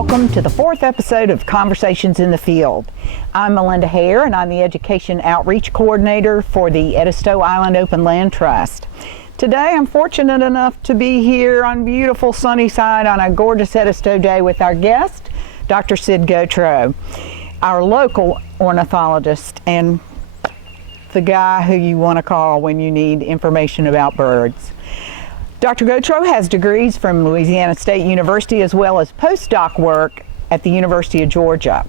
welcome to the fourth episode of Conversations in the Field. I'm Melinda Hare, and I'm the Education Outreach Coordinator for the Edisto Island Open Land Trust. Today, I'm fortunate enough to be here on beautiful sunny side on a gorgeous Edisto day with our guest, Dr. Sid Gauthreaux, our local ornithologist and the guy who you want to call when you need information about birds. Dr. Gauthreaux has degrees from Louisiana State University as well as postdoc work at the University of Georgia.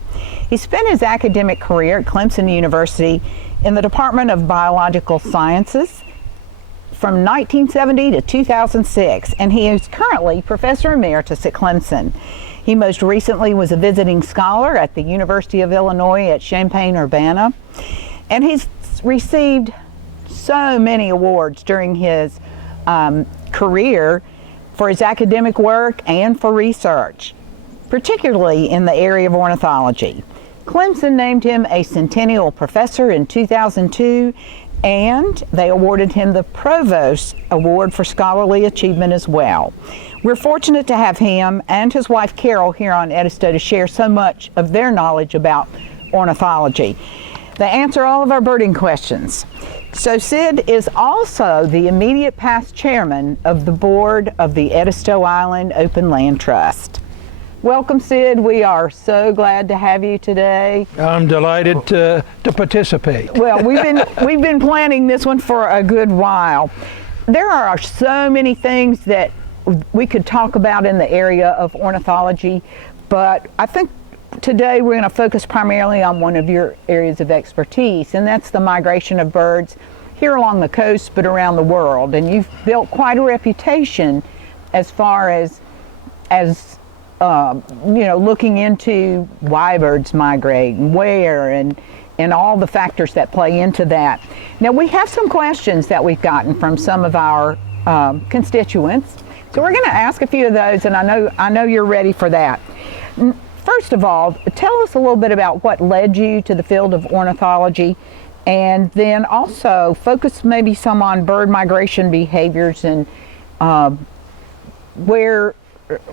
He spent his academic career at Clemson University in the Department of Biological Sciences from 1970 to 2006, and he is currently Professor Emeritus at Clemson. He most recently was a visiting scholar at the University of Illinois at Champaign-Urbana, and he's received so many awards during his career for his academic work and for research, particularly in the area of ornithology. Clemson named him a Centennial Professor in 2002, and they awarded him the Provost Award for Scholarly Achievement as well. We're fortunate to have him and his wife Carol here on Edisto to share so much of their knowledge about ornithology. They answer all of our birding questions. So Sid is also the immediate past chairman of the board of the Edisto Island Open Land Trust. Welcome, Sid. We are so glad to have you today. I'm delighted to participate. Well, we've been planning this one for a good while. There are so many things that we could talk about in the area of ornithology, but I think today we're going to focus primarily on one of your areas of expertise, and that's the migration of birds here along the coast but around the world. And you've built quite a reputation as far as looking into why birds migrate and where and all the factors that play into that. Now, we have some questions that we've gotten from some of our constituents, so we're going to ask a few of those, and I know you're ready for that. First of all, tell us a little bit about what led you to the field of ornithology, and then also focus maybe some on bird migration behaviors and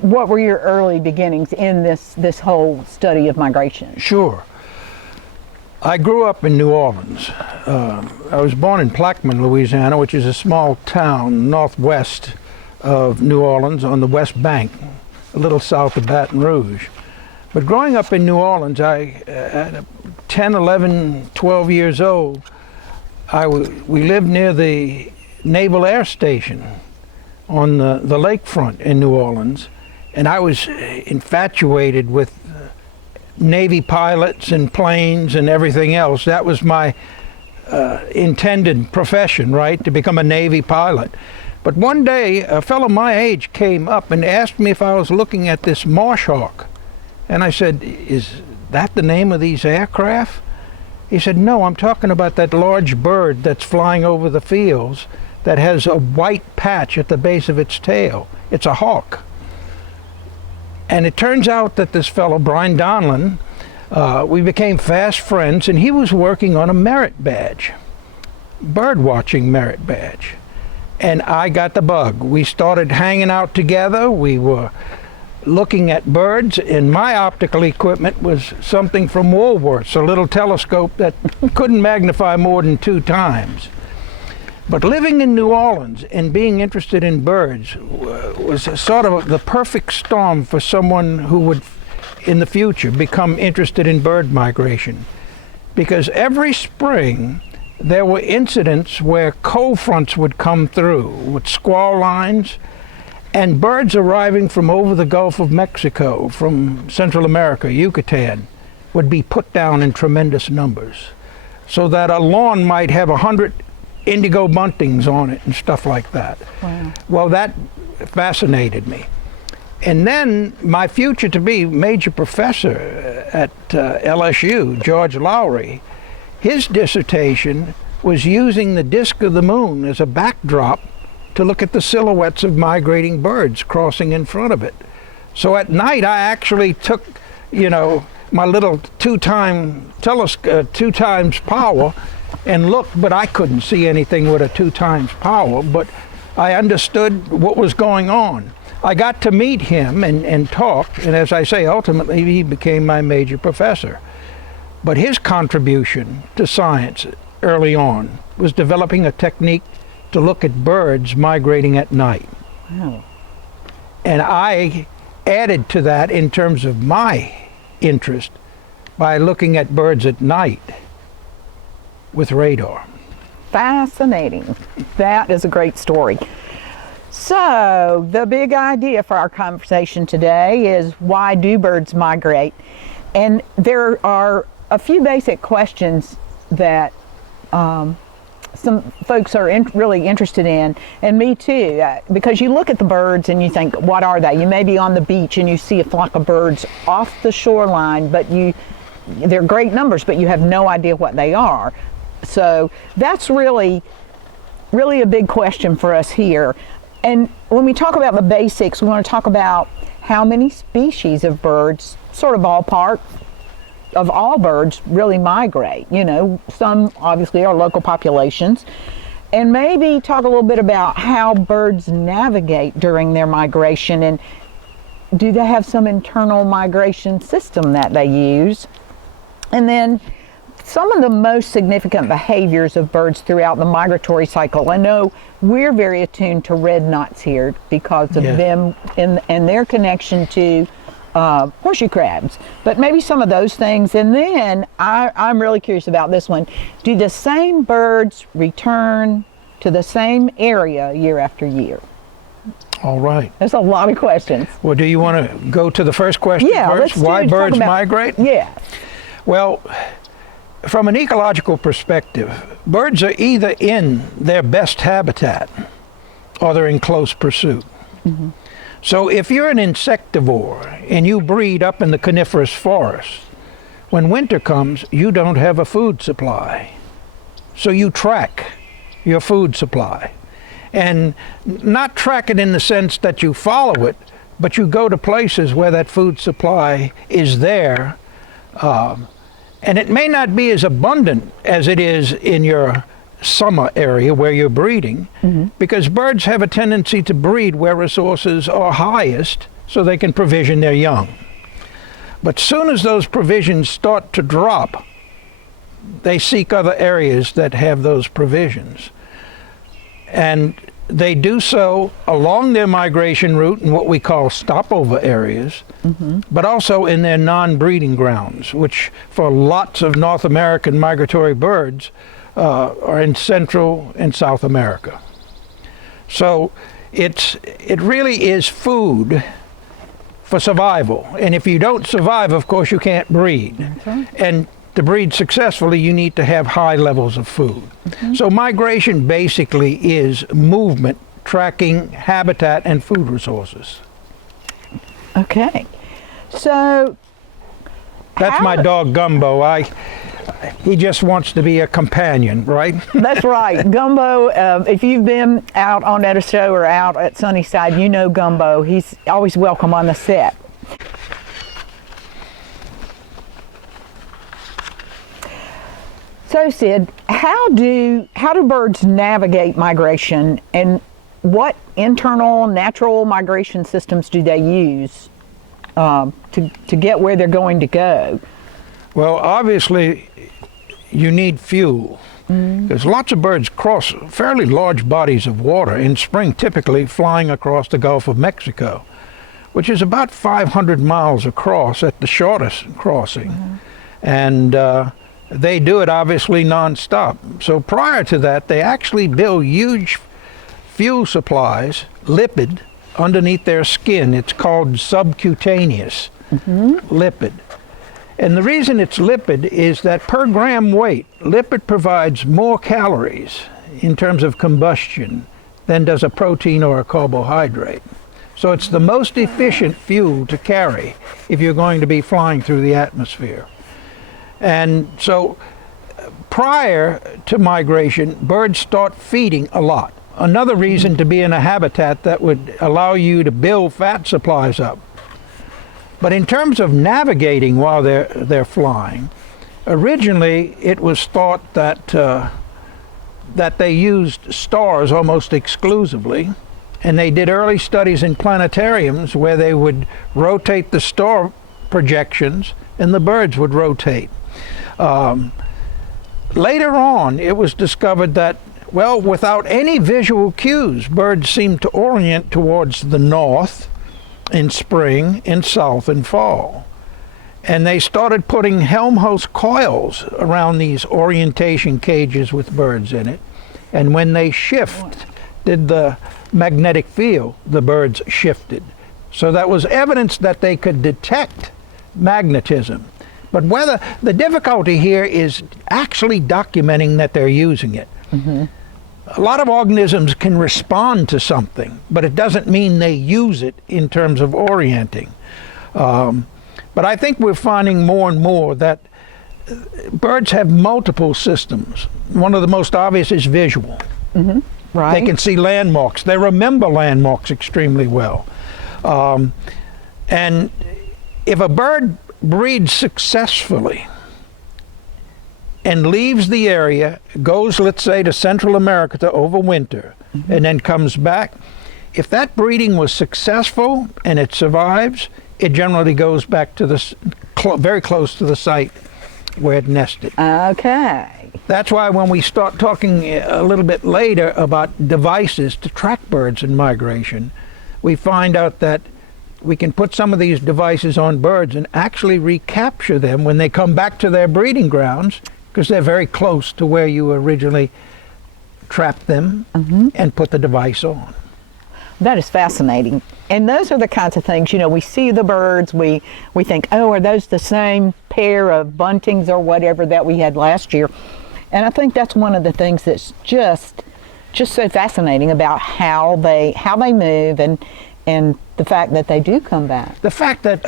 what were your early beginnings in this whole study of migration? Sure. I grew up in New Orleans. I was born in Plaquemine, Louisiana, which is a small town northwest of New Orleans on the West Bank, a little south of Baton Rouge. But growing up in New Orleans, at 10, 11, 12 years old, we lived near the Naval Air Station on the lakefront in New Orleans, and I was infatuated with Navy pilots and planes and everything else. That was my intended profession, right, to become a Navy pilot. But one day, a fellow my age came up and asked me if I was looking at this marsh hawk. And I said, "Is that the name of these aircraft?" He said, "No, I'm talking about that large bird that's flying over the fields that has a white patch at the base of its tail. It's a hawk." And it turns out that this fellow, Brian Donlin, we became fast friends, and he was working on a merit badge, bird watching merit badge. And I got the bug. We started hanging out together. We were looking at birds, and my optical equipment was something from Woolworth's, a little telescope that couldn't magnify more than 2 times. But living in New Orleans and being interested in birds was sort of the perfect storm for someone who would, in the future, become interested in bird migration. Because every spring, there were incidents where cold fronts would come through with squall lines, and birds arriving from over the Gulf of Mexico, from Central America, Yucatan, would be put down in tremendous numbers, so that a lawn might have 100 indigo buntings on it and stuff like that. Wow. Well, that fascinated me. And then my future-to-be major professor at LSU, George Lowry, his dissertation was using the disk of the moon as a backdrop to look at the silhouettes of migrating birds crossing in front of it. So at night, I actually took, my little 2 times power and looked, but I couldn't see anything with a 2 times power, but I understood what was going on. I got to meet him and talk, and as I say, ultimately he became my major professor. But his contribution to science early on was developing a technique to look at birds migrating at night. Wow. And I added to that in terms of my interest by looking at birds at night with radar. Fascinating. That is a great story. So, the big idea for our conversation today is, why do birds migrate? And there are a few basic questions that some folks are really interested in, and me too, because you look at the birds and you think, what are they? You may be on the beach and you see a flock of birds off the shoreline, but they're great numbers, but you have no idea what they are. So that's really a big question for us here. And when we talk about the basics, we want to talk about how many species of birds, sort of ballpark, of all birds really migrate. You know, some obviously are local populations. And maybe talk a little bit about how birds navigate during their migration, and do they have some internal migration system that they use? And then some of the most significant behaviors of birds throughout the migratory cycle. I know we're very attuned to red knots here because of them and their connection to horseshoe crabs, but maybe some of those things. And then I'm really curious about this one. Do the same birds return to the same area year after year? All right. There's a lot of questions. Well, do you want to go to the first question first? Why birds migrate? Yeah. Well, from an ecological perspective, birds are either in their best habitat or they're in close pursuit. Mm-hmm. So if you're an insectivore and you breed up in the coniferous forest, when winter comes, you don't have a food supply. So you track your food supply. And not track it in the sense that you follow it, but you go to places where that food supply is there. And it may not be as abundant as it is in your summer area where you're breeding, because birds have a tendency to breed where resources are highest so they can provision their young. But soon as those provisions start to drop, they seek other areas that have those provisions. And they do so along their migration route in what we call stopover areas, but also in their non-breeding grounds, which for lots of North American migratory birds are in Central and South America. So it really is food for survival. And if you don't survive, of course, you can't breed. Okay. And to breed successfully, you need to have high levels of food. So migration basically is movement, tracking habitat and food resources. Okay. So that's my dog Gumbo. He just wants to be a companion, right? That's right. Gumbo, if you've been out on Edisto or out at Sunnyside, you know Gumbo. He's always welcome on the set. So Sid, how do birds navigate migration, and what internal natural migration systems do they use to get where they're going to go? Well, obviously you need fuel, because lots of birds cross fairly large bodies of water in spring, typically flying across the Gulf of Mexico, which is about 500 miles across at the shortest crossing. And they do it obviously non-stop. So prior to that, they actually build huge fuel supplies, lipid, underneath their skin. It's called subcutaneous lipid. And the reason it's lipid is that per gram weight, lipid provides more calories in terms of combustion than does a protein or a carbohydrate. So it's the most efficient fuel to carry if you're going to be flying through the atmosphere. And so prior to migration, birds start feeding a lot. Another reason to be in a habitat that would allow you to build fat supplies up. But in terms of navigating while they're flying, originally it was thought that they used stars almost exclusively, And they did early studies in planetariums where they would rotate the star projections and the birds would rotate. Later on, it was discovered that, well, without any visual cues, birds seemed to orient towards the north in spring, in south in fall. And they started putting Helmholtz coils around these orientation cages with birds in it. And when they did the magnetic field, the birds shifted. So that was evidence that they could detect magnetism. But whether the difficulty here is actually documenting that they're using it. Mm-hmm. A lot of organisms can respond to something, but it doesn't mean they use it in terms of orienting. But I think we're finding more and more that birds have multiple systems. One of the most obvious is visual. Mm-hmm. Right. They can see landmarks. They remember landmarks extremely well. And if a bird breeds successfully and leaves the area, goes, let's say, to Central America to overwinter, mm-hmm. and then comes back, if that breeding was successful and it survives, it generally goes back to the very close to the site where it nested. Okay. That's why when we start talking a little bit later about devices to track birds in migration, we find out that we can put some of these devices on birds and actually recapture them when they come back to their breeding grounds, because they're very close to where you originally trapped them, mm-hmm. and put the device on. That is fascinating. And those are the kinds of things, we see the birds, we think, oh, are those the same pair of buntings or whatever that we had last year? And I think that's one of the things that's just so fascinating about how they move and the fact that they do come back. The fact that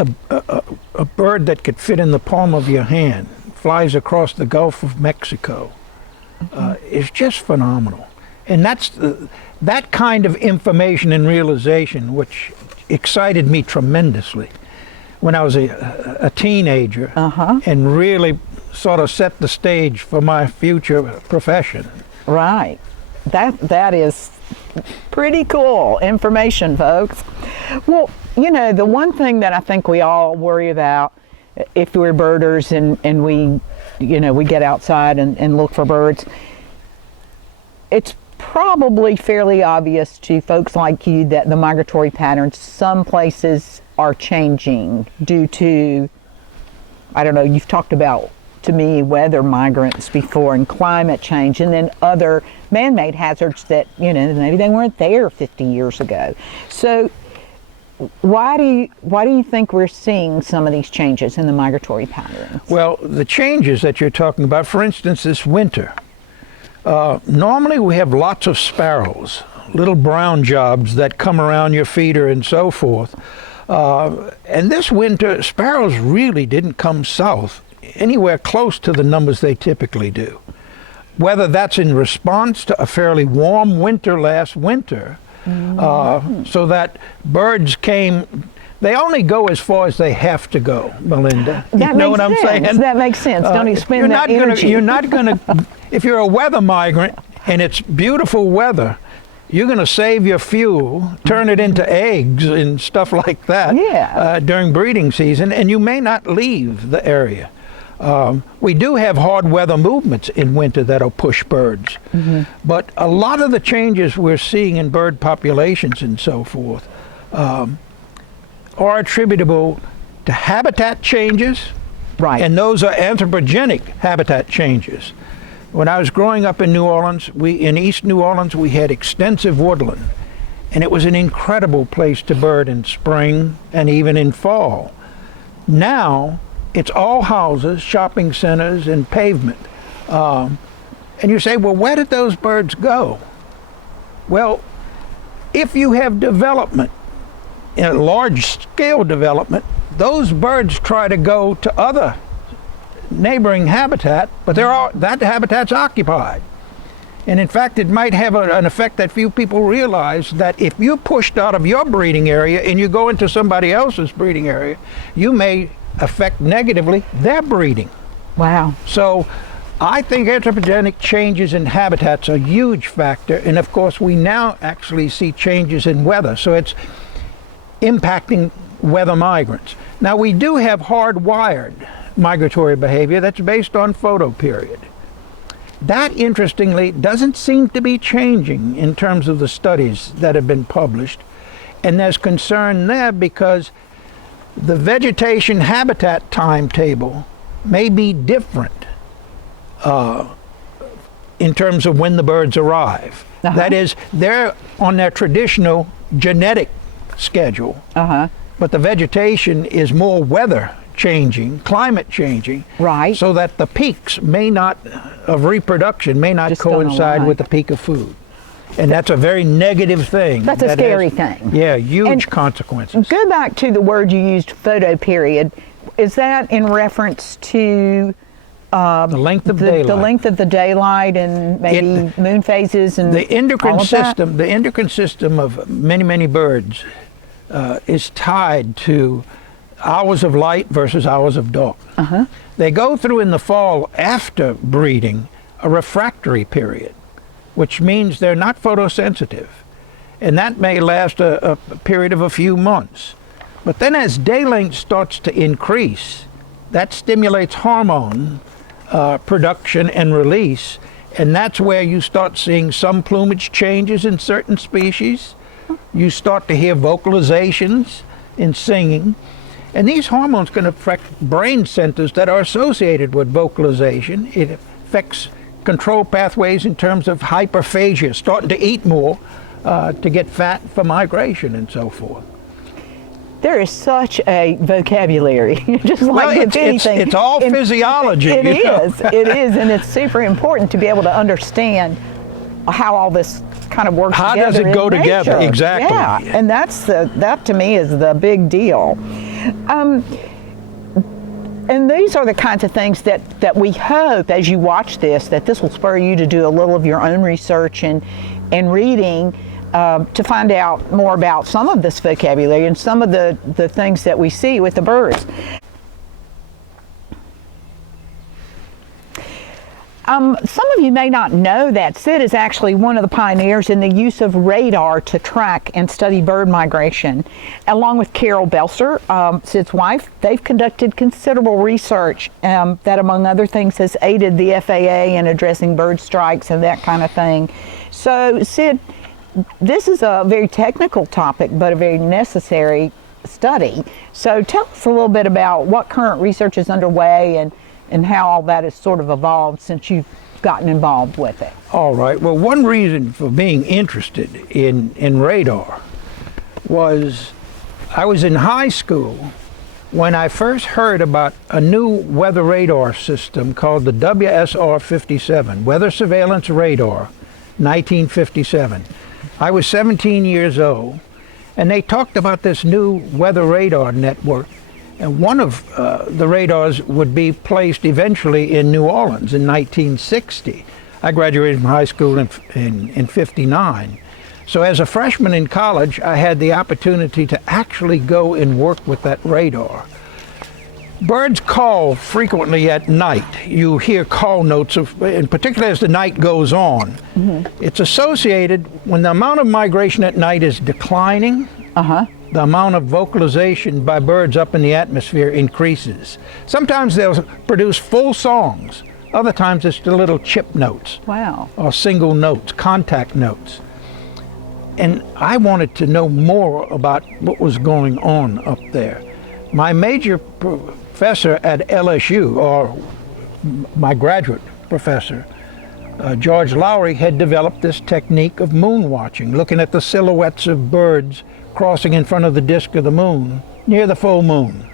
a bird that could fit in the palm of your hand flies across the Gulf of Mexico, mm-hmm. Is just phenomenal. And that's that kind of information and realization which excited me tremendously when I was a teenager, uh-huh. and really sort of set the stage for my future profession. Right. That is pretty cool information, folks. Well, the one thing that I think we all worry about if we're birders and we get outside and look for birds, it's probably fairly obvious to folks like you that the migratory patterns some places are changing due to, I don't know, you've talked about, to me, weather migrants before and climate change, and then other man-made hazards that, maybe they weren't there 50 years ago. So why do you think we're seeing some of these changes in the migratory patterns? Well, the changes that you're talking about, for instance, this winter, normally we have lots of sparrows, little brown jobs that come around your feeder and so forth. And this winter, sparrows really didn't come south anywhere close to the numbers they typically do. Whether that's in response to a fairly warm winter last winter, mm-hmm. So that birds came, they only go as far as they have to go, Melinda. That you know what sense. I'm saying? That makes sense. Don't you spend that energy? You're not going to, if you're a weather migrant and it's beautiful weather, you're going to save your fuel, turn it into eggs and stuff like that, during breeding season, and you may not leave the area. We do have hard weather movements in winter that'll push birds, mm-hmm. but a lot of the changes we're seeing in bird populations and so forth are attributable to habitat changes, right? And those are anthropogenic habitat changes. When I was growing up in New Orleans, in East New Orleans, we had extensive woodland, and it was an incredible place to bird in spring and even in fall. Now, it's all houses, shopping centers, and pavement. And you say, well, where did those birds go? Well, if you have development, large-scale development, those birds try to go to other neighboring habitat, but that habitat's occupied. And in fact, it might have an effect that few people realize, that if you're pushed out of your breeding area and you go into somebody else's breeding area, you may affect negatively their breeding. Wow. So I think anthropogenic changes in habitats are a huge factor, and of course we now actually see changes in weather, so it's impacting weather migrants. Now we do have hardwired migratory behavior that's based on photoperiod. That, interestingly, doesn't seem to be changing in terms of the studies that have been published, and there's concern there because the vegetation habitat timetable may be different in terms of when the birds arrive. That is, they're on their traditional genetic schedule, but the vegetation is more weather changing, climate changing, right? So that the peaks may not, of reproduction, may not coincide with the peak of food. And that's a very negative thing. That's a scary thing. Yeah, huge consequences. Go back to the word you used, photoperiod. Is that in reference to the length of daylight? The length of the daylight and maybe moon phases and the endocrine all of system. The endocrine system of many birds is tied to hours of light versus hours of dark. They go through in the fall after breeding a refractory period, which means they're not photosensitive, and that may last a period of a few months. But then as day length starts to increase, that stimulates hormone production and release, and that's where you start seeing some plumage changes in certain species. You start to hear vocalizations in singing, and these hormones can affect brain centers that are associated with vocalization. It affects control pathways in terms of hyperphagia, starting to eat more to get fat for migration and so forth. There is such a vocabulary, just like with anything. It's all physiology. It is, and it's super important to be able to understand how all this kind of works how together. How does it go together? Nature. Exactly. Yeah, and that to me is the big deal. And these are the kinds of things that we hope, as you watch this, that this will spur you to do a little of your own research and reading to find out more about some of this vocabulary and some of the things that we see with the birds. Some of you may not know that Sid is actually one of the pioneers in the use of radar to track and study bird migration. Along with Carol Belser, Sid's wife, they've conducted considerable research that, among other things, has aided the FAA in addressing bird strikes and that kind of thing. So, Sid, this is a very technical topic, but a very necessary study. So tell us a little bit about what current research is underway and how all that has sort of evolved since you've gotten involved with it. All right. Well, one reason for being interested in radar was I was in high school when I first heard about a new weather radar system called the WSR-57, Weather Surveillance Radar, 1957. I was 17 years old, and they talked about this new weather radar network, and one of the radars would be placed eventually in New Orleans in 1960. I graduated from high school in 59. So as a freshman in college, I had the opportunity to actually go and work with that radar. Birds call frequently at night. You hear call notes, and particularly as the night goes on. It's associated when the amount of migration at night is declining, the amount of vocalization by birds up in the atmosphere increases. Sometimes they'll produce full songs. Other times it's the little chip notes. Wow. Or single notes, contact notes. And I wanted to know more about what was going on up there. My major professor at LSU, or my graduate professor, George Lowry, had developed this technique of moon watching, looking at the silhouettes of birds crossing in front of the disk of the moon near the full moon.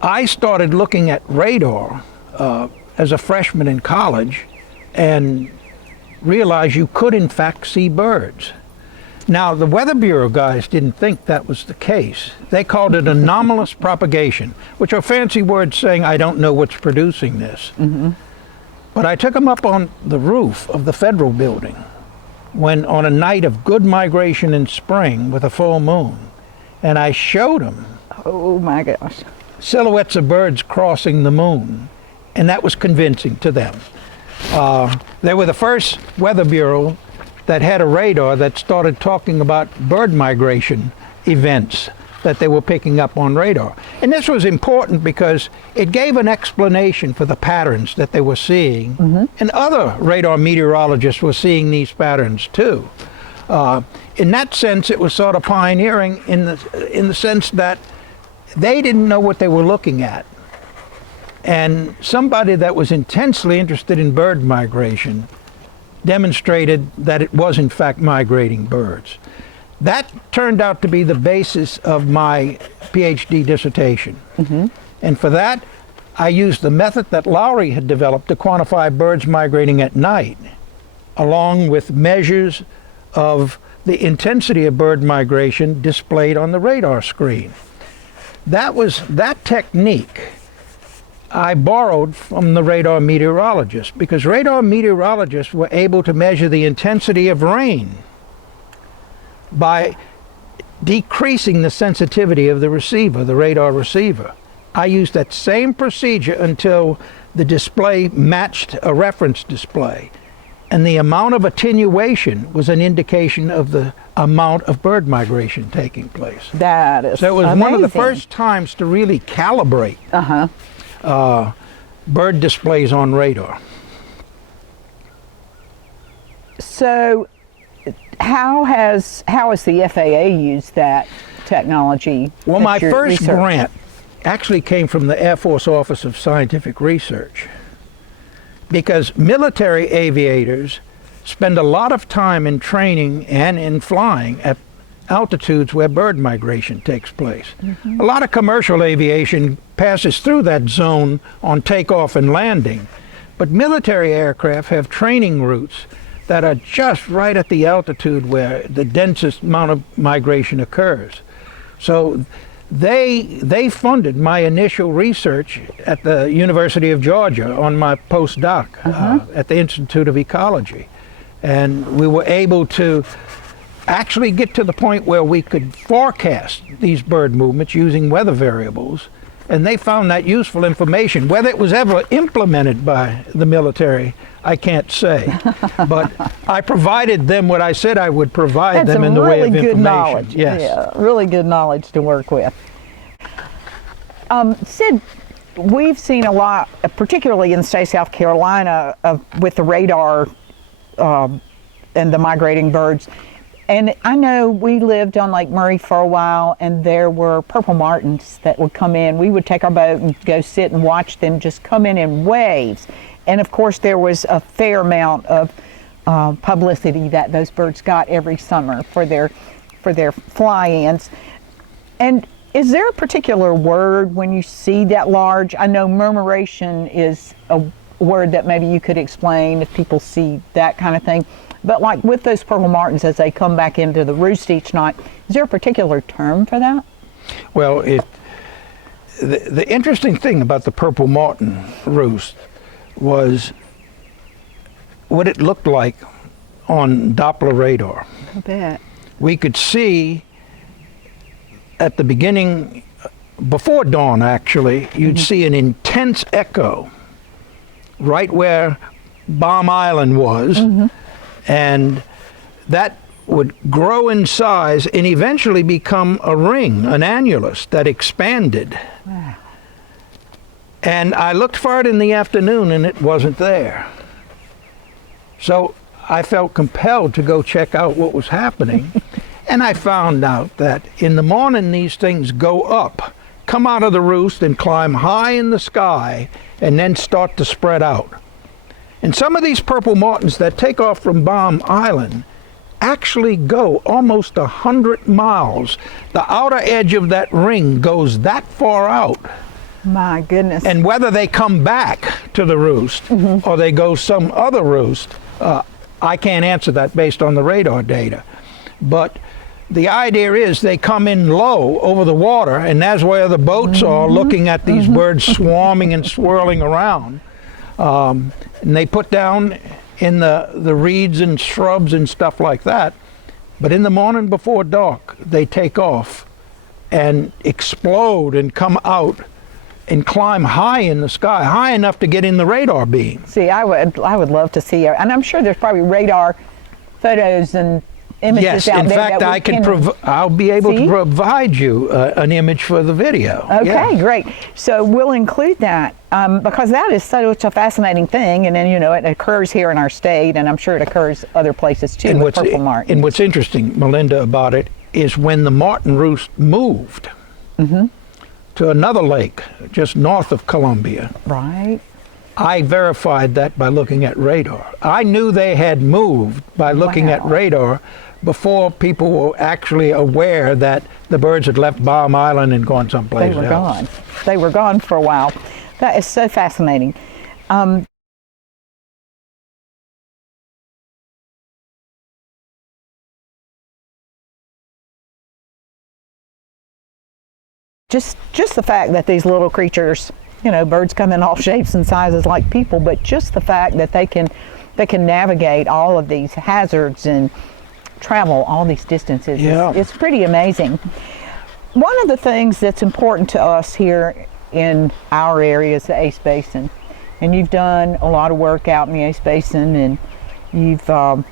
I started looking at radar as a freshman in college and realized you could in fact see birds. Now, the Weather Bureau guys didn't think that was the case. They called it anomalous propagation, which are fancy words saying, I don't know what's producing this. But I took them up on the roof of the federal building when on a night of good migration in spring with a full moon, and I showed them. Oh my gosh. silhouettes of birds crossing the moon, and that was convincing to them. They were the first weather bureau that had a radar that started talking about bird migration events that they were picking up on radar. And this was important because it gave an explanation for the patterns that they were seeing, and other radar meteorologists were seeing these patterns too. In that sense, it was sort of pioneering in the sense that they didn't know what they were looking at. And somebody that was intensely interested in bird migration demonstrated that it was in fact migrating birds. That turned out to be the basis of my PhD dissertation. And for that, I used the method that Lowry had developed to quantify birds migrating at night, along with measures of the intensity of bird migration displayed on the radar screen. That technique I borrowed from the radar meteorologists, because radar meteorologists were able to measure the intensity of rain by decreasing the sensitivity of the receiver, the radar receiver. I used that same procedure until the display matched a reference display. And the amount of attenuation was an indication of the amount of bird migration taking place. That is So it was amazing. one of the first times to really calibrate bird displays on radar. So how has the FAA used that technology? Well, that my you're first researching? grant actually came from the Air Force Office of Scientific Research, because military aviators spend a lot of time in training and in flying at altitudes where bird migration takes place. A lot of commercial aviation passes through that zone on takeoff and landing, but military aircraft have training routes that are just right at the altitude where the densest amount of migration occurs. So they funded my initial research at the University of Georgia on my postdoc at the Institute of Ecology. And we were able to actually get to the point where we could forecast these bird movements using weather variables. And they found that useful information. Whether it was ever implemented by the military, I can't say. But I provided them what I said I would provide them in the way of information. That's some really good knowledge. Yes. Yeah, really good knowledge to work with. Sid, we've seen a lot, particularly in the state of South Carolina, with the radar and the migrating birds. And I know we lived on Lake Murray for a while, and there were purple martins that would come in. We would take our boat and go sit and watch them just come in waves. And of course, there was a fair amount of publicity that those birds got every summer for their fly-ins. And is there a particular word when you see that large? I know murmuration is a word that maybe you could explain if people see that kind of thing. But like with those purple martins, as they come back into the roost each night, is there a particular term for that? Well, the interesting thing about the purple martin roost was what it looked like on Doppler radar. I bet. We could see at the beginning, before dawn actually, you'd see an intense echo right where Bomb Island was. And that would grow in size and eventually become a ring, an annulus that expanded. Wow. And I looked for it in the afternoon and it wasn't there. So I felt compelled to go check out what was happening. And I found out that in the morning these things go up, come out of the roost and climb high in the sky and then start to spread out. And some of these purple martins that take off from Bomb Island actually go almost 100 miles. The outer edge of that ring goes that far out. My goodness. And whether they come back to the roost or they go some other roost, I can't answer that based on the radar data. But the idea is they come in low over the water, and that's where the boats are looking at these birds swarming and swirling around. And they put down in the reeds and shrubs and stuff like that. But in the morning before dark, they take off and explode and come out and climb high in the sky, high enough to get in the radar beam. See, I would love to see it, and I'm sure there's probably radar photos and images Yes, out in there. fact, I'll be able to provide you an image for the video. Okay, Yeah. great. So we'll include that because that is such a fascinating thing, and then it occurs here in our state, and I'm sure it occurs other places too. And with purple martins. And what's interesting, Melinda, about it is when the martin roost moved to another lake just north of Columbia. Right. I verified that by looking at radar. I knew they had moved by looking at radar before people were actually aware that the birds had left Baum Island and gone someplace else. They were gone. They were gone for a while. That is so fascinating. Just the fact that these little creatures, birds come in all shapes and sizes like people, but just the fact that they can navigate all of these hazards and travel all these distances, it's pretty amazing. One of the things that's important to us here in our area is the Ace Basin, and you've done a lot of work out in the Ace Basin, and you've done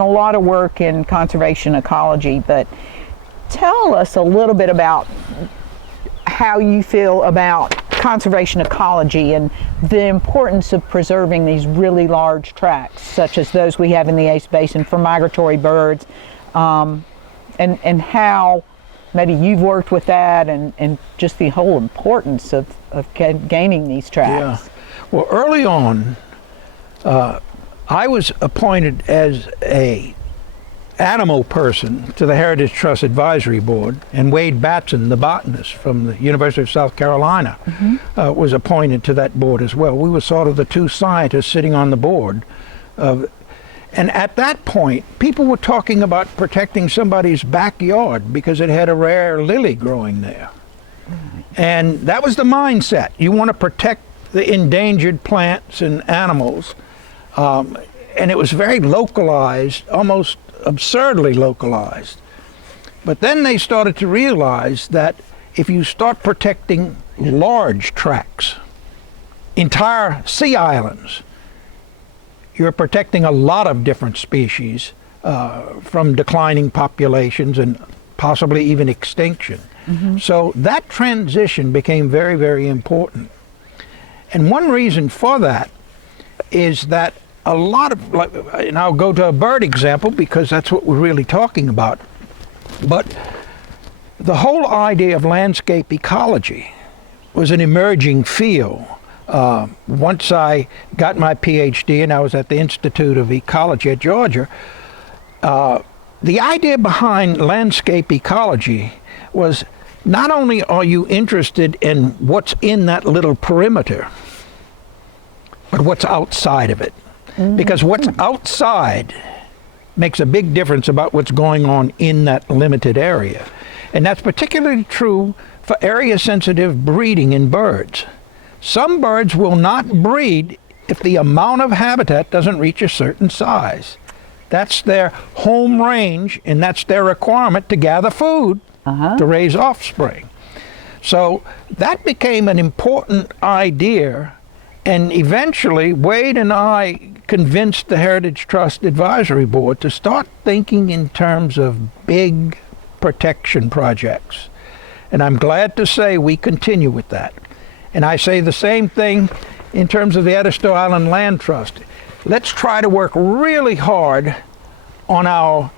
a lot of work in conservation ecology, but tell us a little bit about how you feel about conservation ecology and the importance of preserving these really large tracts, such as those we have in the Ace Basin for migratory birds, and how maybe you've worked with that and just the whole importance of gaining these tracts. Yeah. Well, early on, I was appointed as a animal person to the Heritage Trust Advisory Board, and Wade Batson, the botanist from the University of South Carolina, was appointed to that board as well. We were sort of the two scientists sitting on the board. And at that point, people were talking about protecting somebody's backyard because it had a rare lily growing there. And that was the mindset. You want to protect the endangered plants and animals. And it was very localized, almost absurdly localized. But then they started to realize that if you start protecting large tracts, entire sea islands, you're protecting a lot of different species from declining populations and possibly even extinction. So that transition became very, very important. And one reason for that is that a lot of, and I'll go to a bird example because that's what we're really talking about, but the whole idea of landscape ecology was an emerging field. Once I got my PhD and I was at the Institute of Ecology at Georgia, the idea behind landscape ecology was not only are you interested in what's in that little perimeter, but what's outside of it. Because what's outside makes a big difference about what's going on in that limited area. And that's particularly true for area-sensitive breeding in birds. Some birds will not breed if the amount of habitat doesn't reach a certain size. That's their home range, and that's their requirement to gather food to raise offspring. So that became an important idea, and eventually Wade and I convinced the Heritage Trust Advisory Board to start thinking in terms of big protection projects. And I'm glad to say we continue with that. And I say the same thing in terms of the Edisto Island Land Trust. Let's try to work really hard on our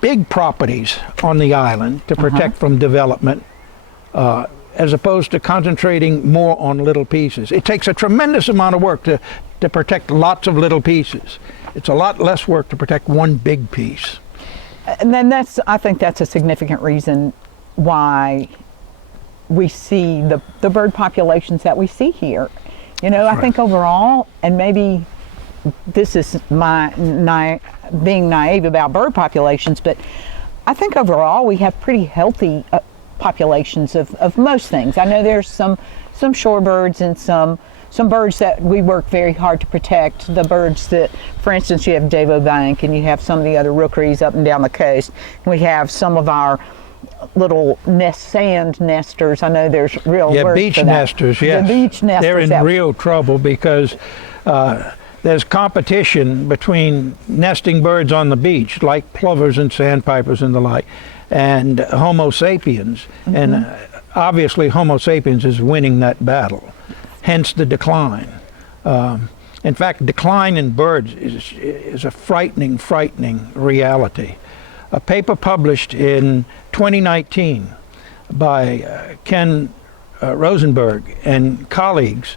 big properties on the island to protect from development, as opposed to concentrating more on little pieces. It takes a tremendous amount of work to protect lots of little pieces. It's a lot less work to protect one big piece. And then I think that's a significant reason why we see the bird populations that we see here. I think overall, and maybe this is my being naive about bird populations, but I think overall we have pretty healthy populations of most things. I know there's some shorebirds and some birds that we work very hard to protect. The birds that, for instance, you have Devo Bank and you have some of the other rookeries up and down the coast. We have some of our little sand nesters. I know there's real Yeah, words beach for that. nesters, yes. The beach nesters. They're in real trouble because there's competition between nesting birds on the beach, like plovers and sandpipers and the like, and Homo sapiens. And obviously Homo sapiens is winning that battle, hence the decline. In fact, decline in birds is a frightening, frightening reality. A paper published in 2019 by Ken Rosenberg and colleagues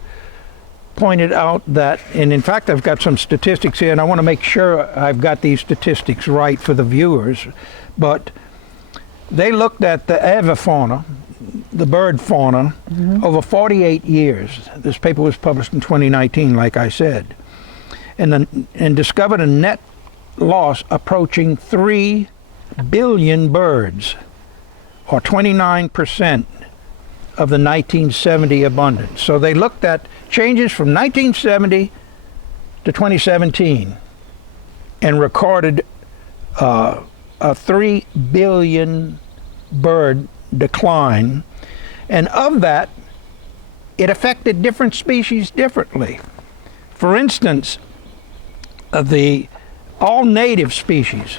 pointed out that, and in fact I've got some statistics here, and I want to make sure I've got these statistics right for the viewers, but they looked at the avifauna, the bird fauna, over 48 years. This paper was published in 2019, like I said, and discovered a net loss approaching 3 billion birds, or 29% of the 1970 abundance. So they looked at changes from 1970 to 2017 and recorded a 3 billion bird decline. And of that, it affected different species differently. For instance, the all native species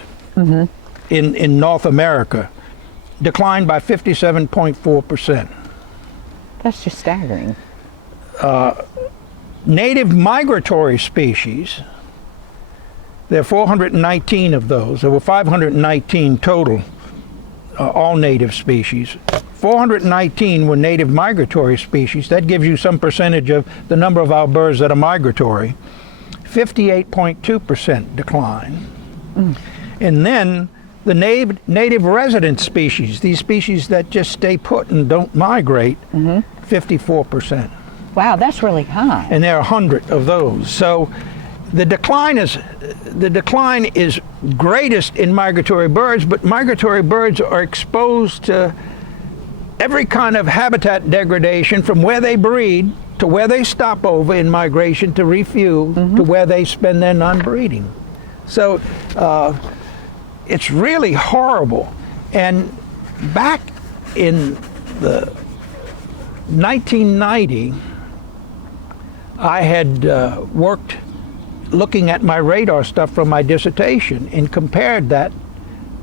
in North America declined by 57.4%. That's just staggering. Native migratory species, there are 419 of those. There were 519 total, all native species. 419 were native migratory species. That gives you some percentage of the number of our birds that are migratory. 58.2% decline. And then the native resident species, these species that just stay put and don't migrate, 54%. Wow, that's really high. And there are 100 of those. So the decline is greatest in migratory birds, but migratory birds are exposed to every kind of habitat degradation, from where they breed to where they stop over in migration to refuel to where they spend their non-breeding. So it's really horrible. And back in the 1990, I had worked looking at my radar stuff from my dissertation and compared that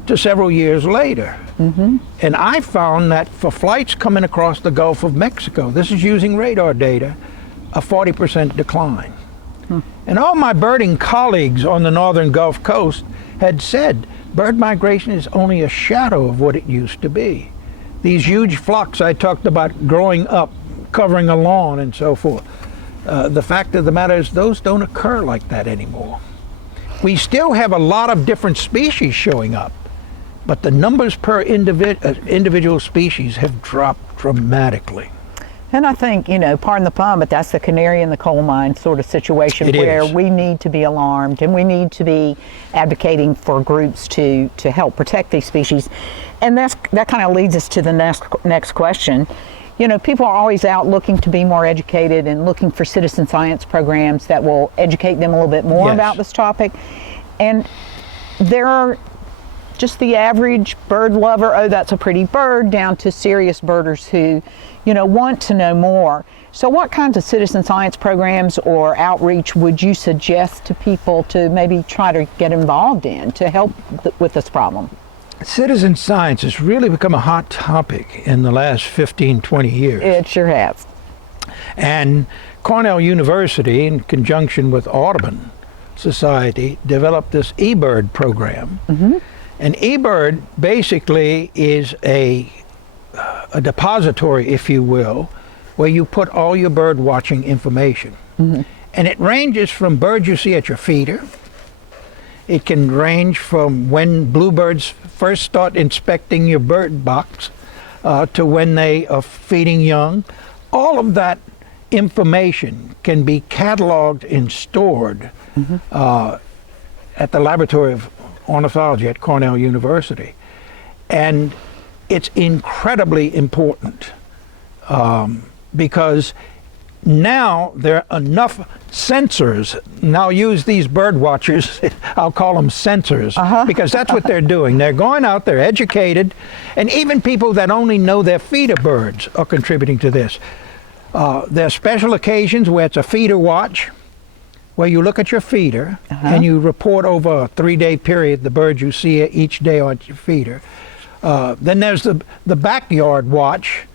to several years later. And I found that for flights coming across the Gulf of Mexico, this is using radar data, a 40% decline. And all my birding colleagues on the northern Gulf Coast had said bird migration is only a shadow of what it used to be. These huge flocks I talked about growing up, covering a lawn and so forth. The fact of the matter is those don't occur like that anymore. We still have a lot of different species showing up, but the numbers per individual species have dropped dramatically. And I think, you know, pardon the pun, but that's the canary in the coal mine sort of situation where we need to be alarmed and we need to be advocating for groups to help protect these species. And that kind of leads us to the next question. You know, people are always out looking to be more educated and looking for citizen science programs that will educate them a little bit more about this topic. And there are just the average bird lover, oh, that's a pretty bird, down to serious birders who, you know, want to know more. So what kinds of citizen science programs or outreach would you suggest to people to maybe try to get involved in to help with this problem? Citizen science has really become a hot topic in the last 15, 20 years. It sure has. And Cornell University, in conjunction with Audubon Society, developed this eBird program. And eBird basically is a depository, if you will, where you put all your bird watching information. And it ranges from birds you see at your feeder. It can range from when bluebirds first start inspecting your bird box to when they are feeding young. All of that information can be cataloged and stored at the Laboratory of Ornithology at Cornell University. And it's incredibly important because Now there are enough sensors. Now use these bird watchers, I'll call them sensors, because that's what they're doing. They're going out, they're educated, and even people that only know their feeder birds are contributing to this. There are special occasions where it's a feeder watch, where you look at your feeder and you report over a 3-day period the birds you see each day on your feeder. Then there's the backyard watch,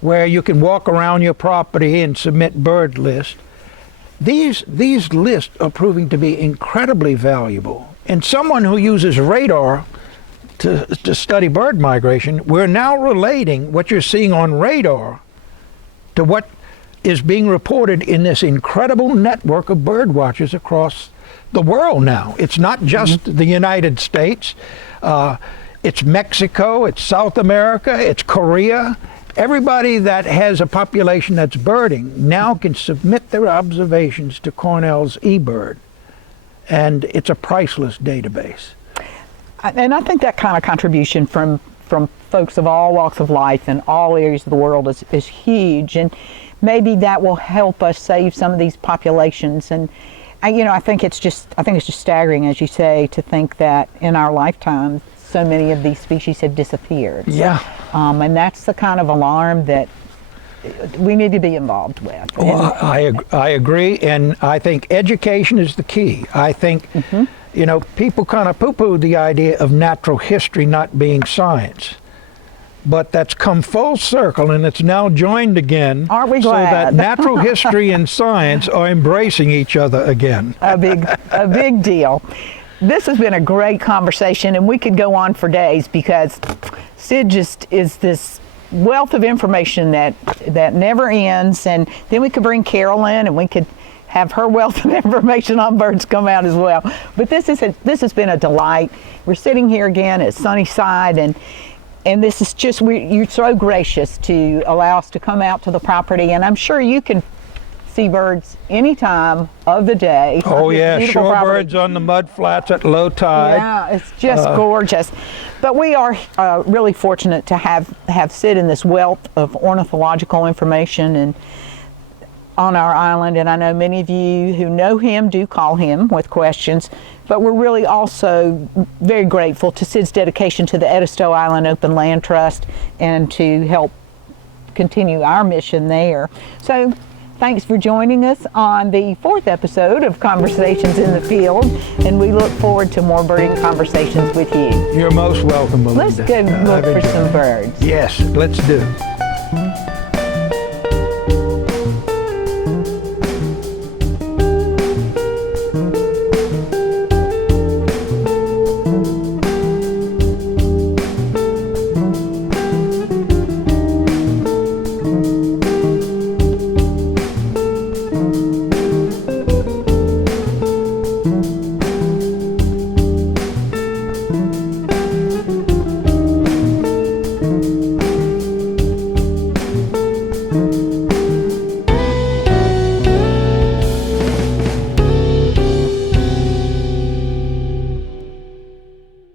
where you can walk around your property and submit bird lists. These lists are proving to be incredibly valuable. And someone who uses radar to study bird migration, we're now relating what you're seeing on radar to what is being reported in this incredible network of bird watchers across the world now. It's not just the United States. It's Mexico, it's South America, it's Korea. Everybody that has a population that's birding now can submit their observations to Cornell's eBird. And it's a priceless database. And I think that kind of contribution from folks of all walks of life in all areas of the world is huge. And maybe that will help us save some of these populations. And I think it's just staggering, as you say, to think that in our lifetime so many of these species have disappeared. Yeah. And that's the kind of alarm that we need to be involved with. Well, I agree, and I think education is the key. I think, people kind of poo-poo the idea of natural history not being science. But that's come full circle, and it's now joined again. Aren't we so glad? that natural history and science are embracing each other again. A big deal. This has been a great conversation, and we could go on for days because Sid just is this wealth of information that never ends. And then we could bring Carol in, and we could have her wealth of information on birds come out as well. But this has been a delight. We're sitting here again at Sunnyside, and this is just, you're so gracious to allow us to come out to the property, and I'm sure you can see birds any time of the day. Oh yeah, shorebirds on the mud flats at low tide. Yeah, it's just gorgeous. But we are really fortunate to have Sid in this wealth of ornithological information and on our island, and I know many of you who know him do call him with questions, but we're really also very grateful to Sid's dedication to the Edisto Island Open Land Trust and to help continue our mission there. So thanks for joining us on the 4th episode of Conversations in the Field, and we look forward to more birding conversations with you. You're most welcome, Melinda. Let's go look for some birds. Yes, let's do.